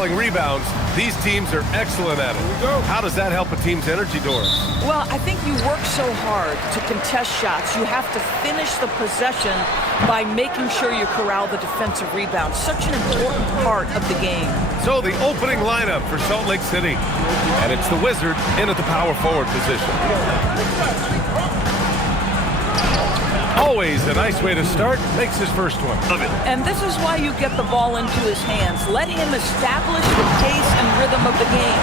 corralling rebounds. These teams are excellent at it. How does that help a team's energy, Doris? Well, I think you work so hard to contest shots. You have to finish the possession by making sure you corral the defensive rebound. Such an important part of the game. So the opening lineup for Salt Lake City. And it's the Wizard in at the power forward position. Always a nice way to start. Makes his first one. Love it. And this is why you get the ball into his hands. Let him establish the pace and rhythm of the game.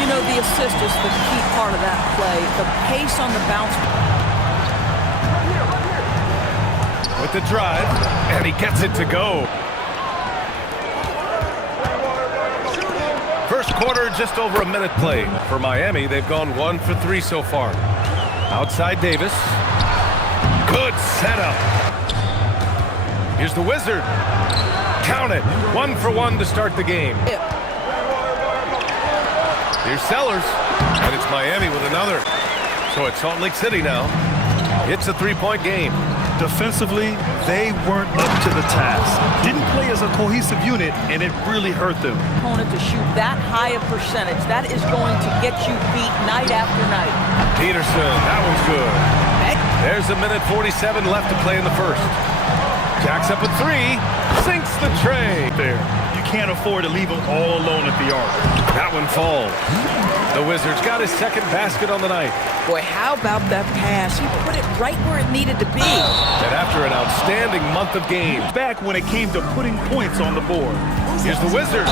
You know, the assist is the key part of that play. The pace on the bounce. With the drive, and he gets it to go. First quarter, just over a minute played. For Miami, they've gone 1 for 3 so far. Outside Davis. Good setup. Here's the Wizard. Count it. 1 for 1 to start the game. Here's Sellers. And it's Miami with another. So it's Salt Lake City now. It's a three-point game. Defensively, they weren't up to the task. Didn't play as a cohesive unit, and it really hurt them. Opponent to shoot that high a percentage. That is going to get you beat night after night. Peterson, that one's good. There's a minute 47 left to play in the first. Jacks up a 3, sinks the tray. There. You can't afford to leave him all alone at the arc. That one falls. The Wizards got his second basket on the night. Boy, how about that pass? He put it right where it needed to be. And after an outstanding month of games. Back when it came to putting points on the board. Here's the Wizards.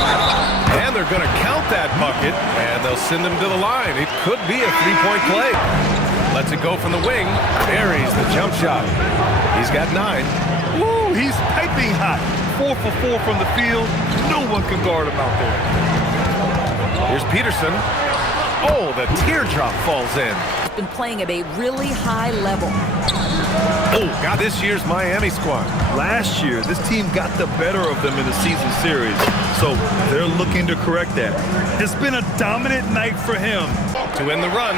And they're going to count that bucket, and they'll send him to the line. It could be a three-point play. Lets it go from the wing. Buries the jump shot. He's got 9. Woo, he's piping hot. 4 for 4 from the field. No one can guard him out there. Here's Peterson. Oh, the teardrop falls in. He's been playing at a really high level. Oh, got this year's Miami squad. Last year, this team got the better of them in the season series. So they're looking to correct that. It's been a dominant night for him. To end the run.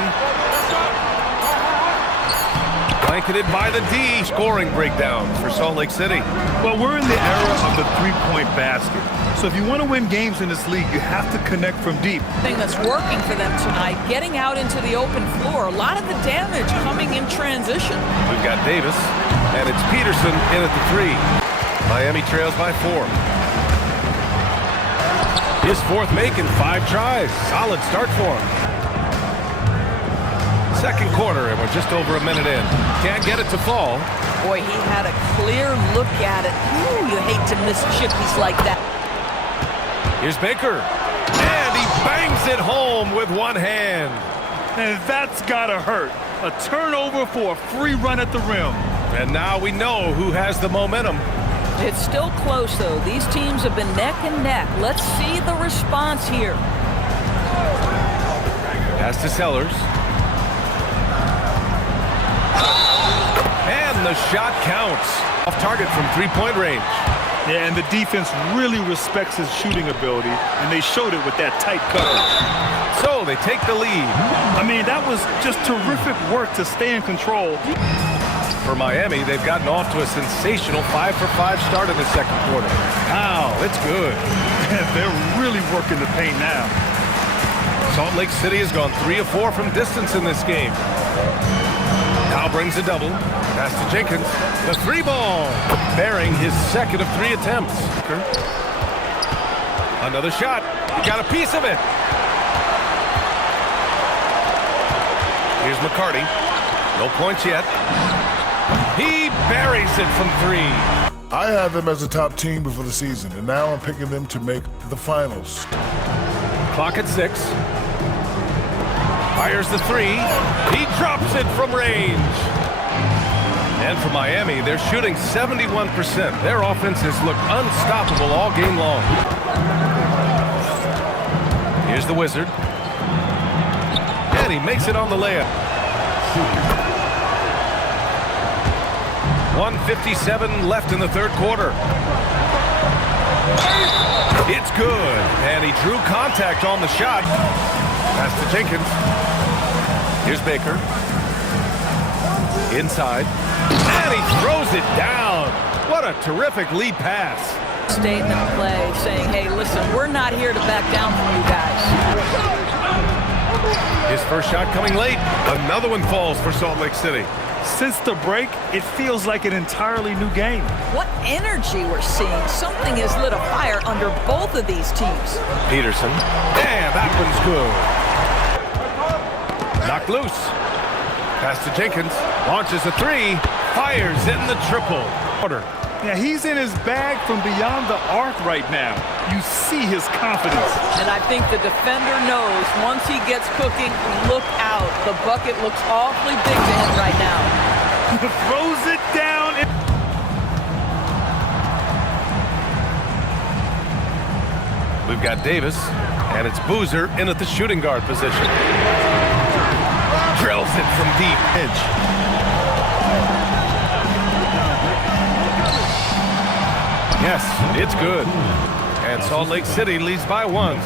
Blanketed by the D. Scoring breakdowns for Salt Lake City. Well, we're in the era of the three-point basket. So if you want to win games in this league, you have to connect from deep. Thing that's working for them tonight, getting out into the open floor. A lot of the damage coming in transition. We've got Davis, and it's Peterson in at the 3. Miami trails by 4. His fourth make in 5 tries. Solid start for him. Second quarter, and we're just over a minute in. Can't get it to fall. Boy, he had a clear look at it. Ooh, you hate to miss chippies like that. Here's Baker. And he bangs it home with one hand. And that's gotta hurt. A turnover for a free run at the rim. And now we know who has the momentum. It's still close, though. These teams have been neck and neck. Let's see the response here. Pass to Sellers. And the shot counts. Off target from three-point range. Yeah, and the defense really respects his shooting ability, and they showed it with that tight coverage. So they take the lead. I mean, that was just terrific work to stay in control. For Miami, they've gotten off to a sensational 5 for 5 start in the second quarter. Wow, it's good. They're really working the paint now. Salt Lake City has gone 3 of 4 from distance in this game. Now brings a double. Pass to Jenkins. The 3-ball. Bearing his second of 3 attempts. Another shot. Got a piece of it. Here's McCarty. No points yet. He buries it from 3. I had them as a top team before the season, and now I'm picking them to make the finals. Clock at 6. Fires the 3. He drops it from range. And for Miami, they're shooting 71%. Their offense has looked unstoppable all game long. Here's the Wizard. And he makes it on the layup. 1:57 left in the third quarter. It's good. And he drew contact on the shot. Pass to Jenkins. Here's Baker. Inside. And he throws it down. What a terrific lead pass. Statement play saying, hey, listen, we're not here to back down from you guys. His first shot coming late. Another one falls for Salt Lake City. Since the break, it feels like an entirely new game. What energy we're seeing. Something has lit a fire under both of these teams. Peterson. Yeah, that one's good. Knocked loose. Pass to Jenkins. Launches a three. Fires in the triple. Yeah, he's in his bag from beyond the arc right now. You see his confidence. And I think the defender knows once he gets cooking, look out. The bucket looks awfully big to him right now. Throws it down. We've got Davis, and it's Boozer in at the shooting guard position. Drills it from deep. Edge. Yes, it's good. And Salt Lake City leads by one.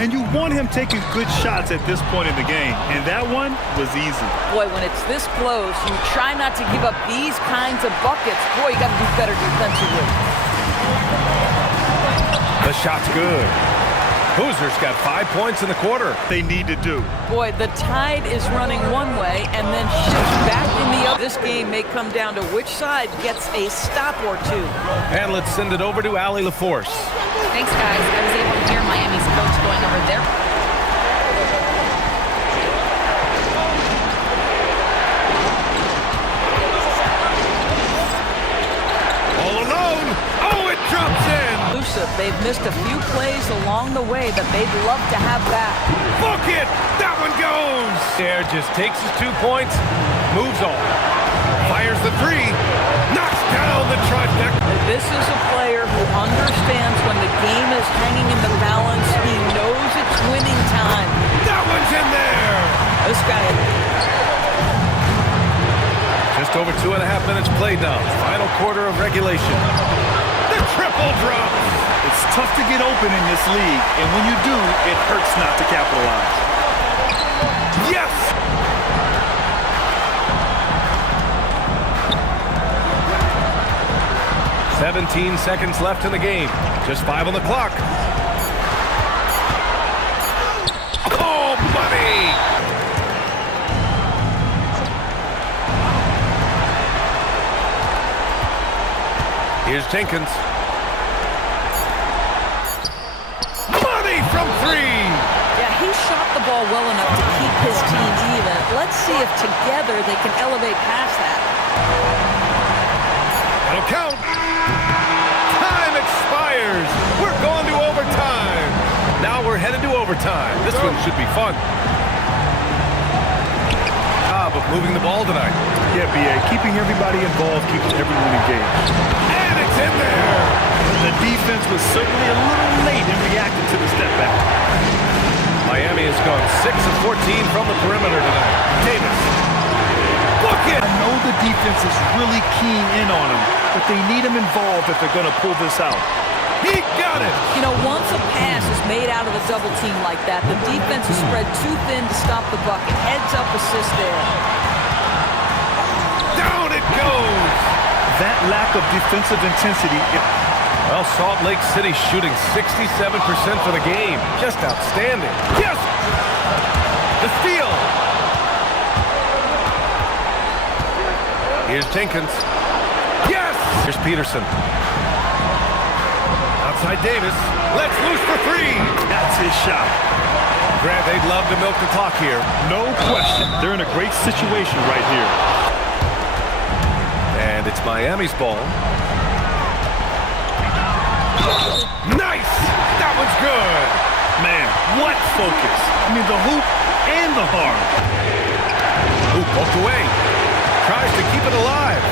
And you want him taking good shots at this point in the game. And that one was easy. Boy, when it's this close, you try not to give up these kinds of buckets. Boy, you got to do better defensively. The shot's good. Boozer's got 5 points in the quarter. They need to do. Boy, the tide is running one way and then shifts back in the other. This game may come down to which side gets a stop or two. And let's send it over to Allie LaForce. Thanks, guys. I was able to hear Miami's coach going over there. All alone. Oh, it drops in. They've missed a few plays along the way that they'd love to have back. Book it! That one goes! There just takes his 2 points, moves on. Fires the three, knocks down the trifecta. This is a player who understands when the game is hanging in the balance. He knows it's winning time. That one's in there! This guy... Just over 2.5 minutes played now. Final quarter of regulation. The triple drop! It's tough to get open in this league, and when you do, it hurts not to capitalize. Yes! "17 seconds left in the game. Just 5 on the clock. Oh, money! Here's Jenkins. From three. Yeah, he shot the ball well enough to keep his team even. Let's see if together they can elevate past that. That'll count. Time expires. We're going to overtime. Now we're headed to overtime. This one should be fun. Job of moving the ball tonight. Yeah, B.A. Keeping everybody involved, keeping everyone engaged. And it's in there. The defense was certainly a little late in reacting to the step back. Miami has gone 6 of 14 from the perimeter tonight. Davis. Bucket! I know the defense is really keen in on him, but they need him involved if they're going to pull this out. He got it! You know, once a pass is made out of a double team like that, the defense is spread too thin to stop the bucket. Heads up assist there. Down it goes! That lack of defensive intensity... Well, Salt Lake City shooting 67% for the game. Just outstanding. Yes! The steal! Here's Jenkins. Yes! Here's Peterson. Outside Davis. Let's loose for three! That's his shot. Grant, they'd love to milk the clock here. No question. They're in a great situation right here. And it's Miami's ball. Nice! That one's good! Man, what focus. I mean, the hoop and the harm. Hoop poked away. Tries to keep it alive.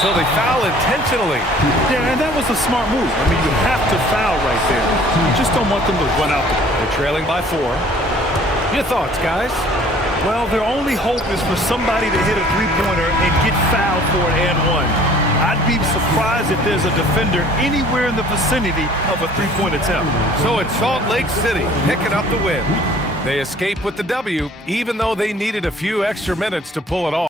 So they foul intentionally. Yeah, and that was a smart move. I mean, you have to foul right there. You just don't want them to run out. They're trailing by 4. Your thoughts, guys? Well, their only hope is for somebody to hit a three-pointer and get fouled for an and one. I'd be surprised if there's a defender anywhere in the vicinity of a three-point attempt. So it's Salt Lake City picking up the win. They escape with the W, even though they needed a few extra minutes to pull it off.